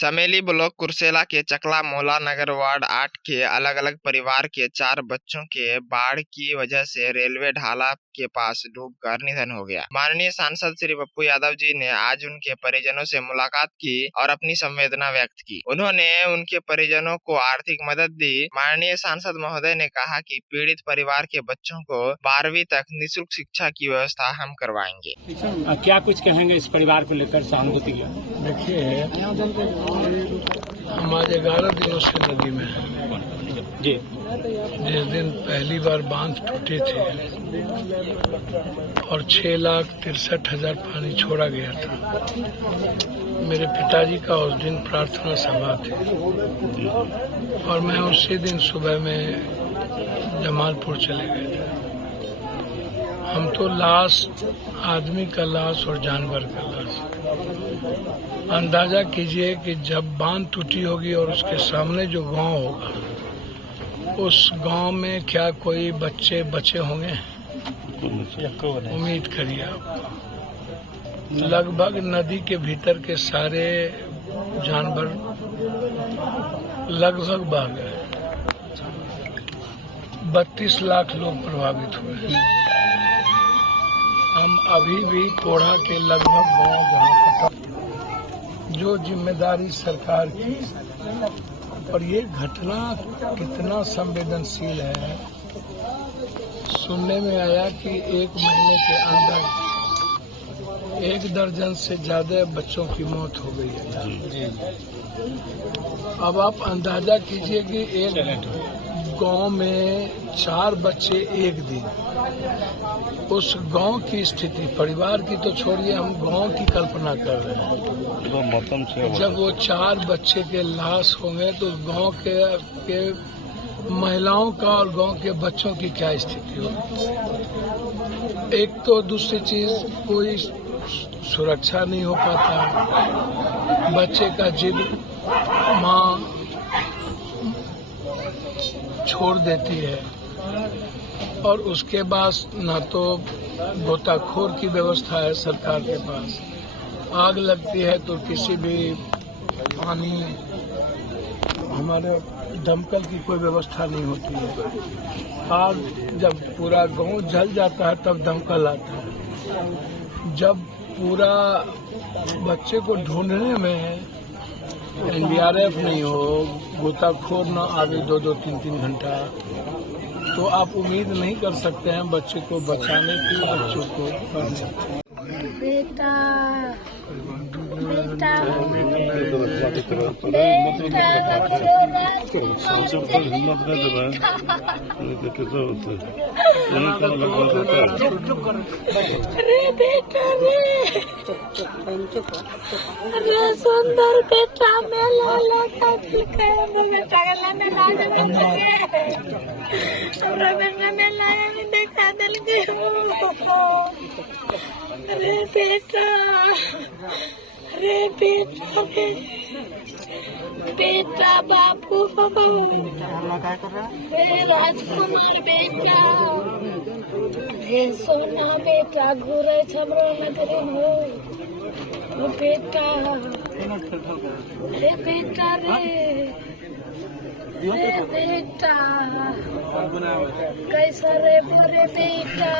Sameli block Kursela के चकला मोला नगर वार्ड 8 के अलग अलग परिवार के 4 बच्चों के बाढ़ की वजह से रेलवे ढाला के पास डूबकर निधन हो गया। माननीय सांसद श्री पप्पू यादव जी ने आज उनके परिजनों से मुलाकात की और अपनी संवेदना व्यक्त की। उन्होंने उनके परिजनों को आर्थिक मदद दी। माननीय सांसद महोदय ने कहा कि पीड़ित परिवार के बच्चों को 12वीं तक निःशुल्क शिक्षा की व्यवस्था हम करवाएंगे। क्या कुछ कहेंगे इस परिवार को लेकर सहानुभूति की? देखिए, हम आज 11 दिनों से नदी में हैं जी। जिस दिन पहली बार बांध टूटे थे और 6,63,000 पानी छोड़ा गया था, मेरे पिताजी का उस दिन प्रार्थना सभा थी और मैं उसी दिन सुबह में जमालपुर चले गए थे। हम तो लाश, आदमी का लाश और जानवर का लाश, अंदाजा कीजिए कि जब बांध टूटी होगी और उसके सामने जो गांव होगा, उस गांव में क्या कोई बच्चे बचे होंगे? उम्मीद करिए आप। लगभग नदी के भीतर के सारे जानवर लगभग बह गए। 32 लाख लोग प्रभावित हुए। हम अभी भी कोढ़ा के लगभग गाँव जहाँ जो जिम्मेदारी सरकार की, और ये घटना कितना संवेदनशील है। सुनने में आया कि 1 महीने के अंदर 1 दर्जन से ज्यादा बच्चों की मौत हो गई है। अब आप अंदाजा कीजिए कि एक गांव में 4 बच्चे एक दिन, उस गांव की स्थिति, परिवार की तो छोड़िए, हम गांव की कल्पना कर रहे हैं। जब वो 4 बच्चे के लाश होंगे तो गांव के महिलाओं का और गांव के बच्चों की क्या स्थिति होगी? एक तो दूसरी चीज, कोई सुरक्षा नहीं हो पाता। बच्चे का जिद माँ छोड़ देती है और उसके बाद न तो गोताखोर की व्यवस्था है सरकार के पास, आग लगती है तो किसी भी पानी, हमारे दमकल की कोई व्यवस्था नहीं होती है। आग जब पूरा गांव जल जाता है तब दमकल आता है। जब पूरा बच्चे को ढूंढने में NDRF नहीं हो, गोताखोर न आगे 2-2, 3-3 घंटा, तो आप उम्मीद नहीं कर सकते हैं बच्चे को बचाने की, बच्चों को। बेटा बेटा रे सुंदर बेटा मेला लगा बेटा मेला देखा दिल रे बेटा, रे बेटा, बेटा बाबू, रे राजकुमार बेटा, रे सोना बेटा, घूरे छमरो नगरी हो बेटा, रे बेटा, रे बेटा, कैसा रे परे बेटा,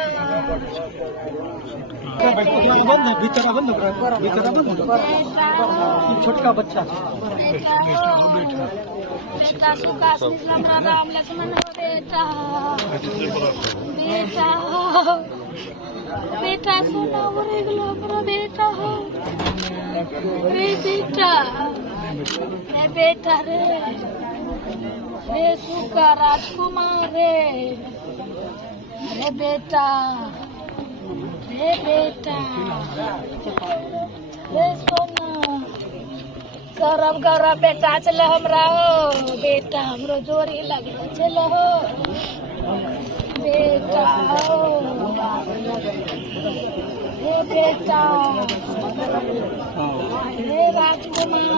छोटका बच्चा बेटा सुकाश राम लक्ष्मण बेटा, बेटा बेटा सोना बोलो बेटा हो रे बेटा, रे बेटा रे सुका राजकुमार रे बेटा, रे बेटा, रे सोना गौरव बेटा, चलो हमरा हो बेटा, हमरो जोरी लगलो, चलो हो बेटा, हे बेटा, हे राजकुमार,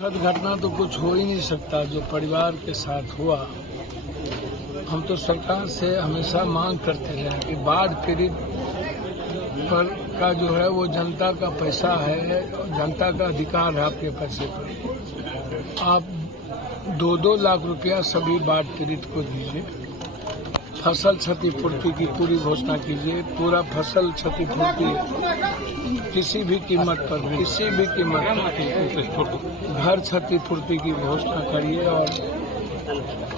दुखद घटना तो कुछ हो ही नहीं सकता। जो परिवार के साथ हुआ हम तो सरकार से हमेशा मांग करते रहे कि बाढ़ पीड़ित पर का जो है वो जनता का पैसा है, जनता का अधिकार है आपके पैसे पर। आप 2-2 लाख रुपया सभी बाढ़ पीड़ित को दीजिए। फसल क्षतिपूर्ति की पूरी घोषणा कीजिए। पूरा फसल क्षतिपूर्ति किसी भी कीमत पर घर क्षतिपूर्ति की घोषणा करिए। और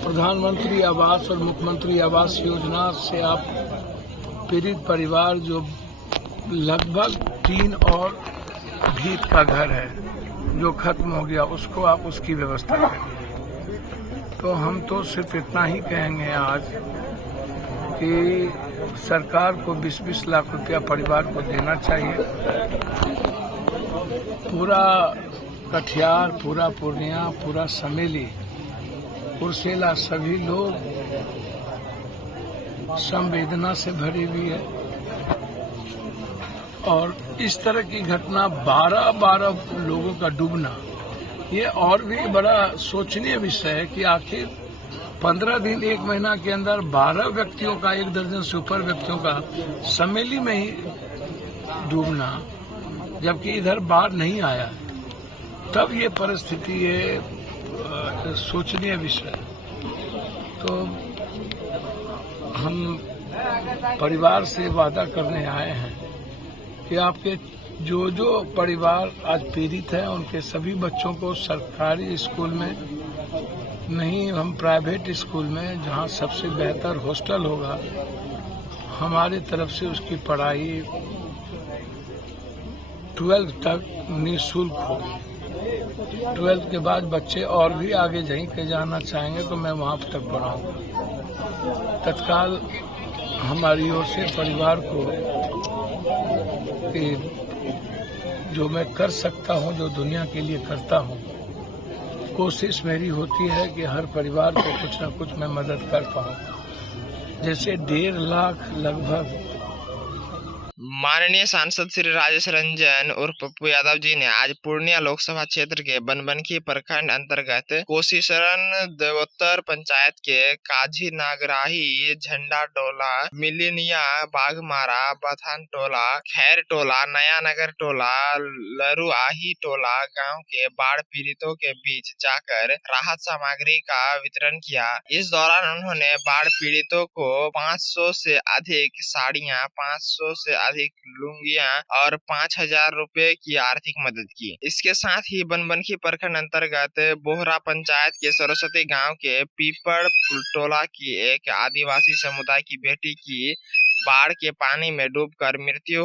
प्रधानमंत्री आवास और मुख्यमंत्री आवास योजना से आप पीड़ित परिवार जो लगभग 3 और भीत का घर है जो खत्म हो गया, उसको आप उसकी व्यवस्था करिए। तो हम तो सिर्फ इतना ही कहेंगे आज कि सरकार को 20-20 लाख रुपया परिवार को देना चाहिए। पूरा कटिहार, पूरा पूर्णिया, पूरा समेली, कुर्सेला सभी लोग संवेदना से भरी हुई है। और इस तरह की घटना 12 लोगों का डूबना, ये और भी बड़ा सोचनीय विषय है कि आखिर 15 दिन 1 महीना के अंदर 12 व्यक्तियों का, 1 दर्जन से ऊपर व्यक्तियों का समेली में ही डूबना, जबकि इधर बाढ़ नहीं आया है। तब ये परिस्थिति ये सोचनीय विषय है। तो हम परिवार से वादा करने आए हैं कि आपके जो परिवार आज पीड़ित हैं उनके सभी बच्चों को सरकारी स्कूल में नहीं, हम प्राइवेट स्कूल में, जहां सबसे बेहतर हॉस्टल होगा, हमारी तरफ से उसकी पढ़ाई 12th तक निःशुल्क होगी। 12th के बाद बच्चे और भी आगे कहीं के जाना चाहेंगे तो मैं वहां तक पढ़ाऊंगा। तत्काल हमारी ओर से परिवार को कि जो मैं कर सकता हूं, जो दुनिया के लिए करता हूं, कोशिश मेरी होती है कि हर परिवार को कुछ न कुछ मैं मदद कर पाऊं। जैसे 1.5 लाख लगभग माननीय सांसद श्री राजेश रंजन उर्फ पप्पू यादव जी ने आज पूर्णिया लोकसभा क्षेत्र के बनबनखी प्रखंड अंतर्गत कोसीसरन देवोत्तर पंचायत के काजी नागराही, झंडा टोला, मिलिनिया, बाघमारा, बथान टोला, खैर टोला, नया नगर टोला, लरुआही टोला गांव के बाढ़ पीड़ितों के बीच जाकर राहत सामग्री का वितरण किया। इस दौरान उन्होंने बाढ़ पीड़ितों को 500 से अधिक साड़ियां, 500 से अधिक लुंगियां और 5,000 रुपए की आर्थिक मदद की। इसके साथ ही बनबनखी प्रखंड अंतर्गत बोहरा पंचायत के सरस्वती गांव के पीपड़ टोला की एक आदिवासी समुदाय की बेटी की बाढ़ के पानी में डूबकर मृत्यु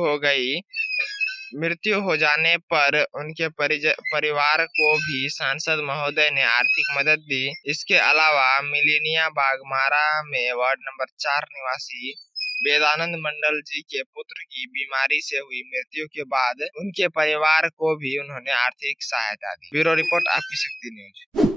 हो जाने पर उनके परिवार को भी सांसद महोदय ने आर्थिक मदद दी। इसके अलावा मिलिनिया बाघमारा में वार्ड नंबर 4 निवासी वेदानंद मंडल जी के पुत्र की बीमारी से हुई मृत्यु के बाद उनके परिवार को भी उन्होंने आर्थिक सहायता दी। ब्यूरो रिपोर्ट, आपकी शक्ति न्यूज।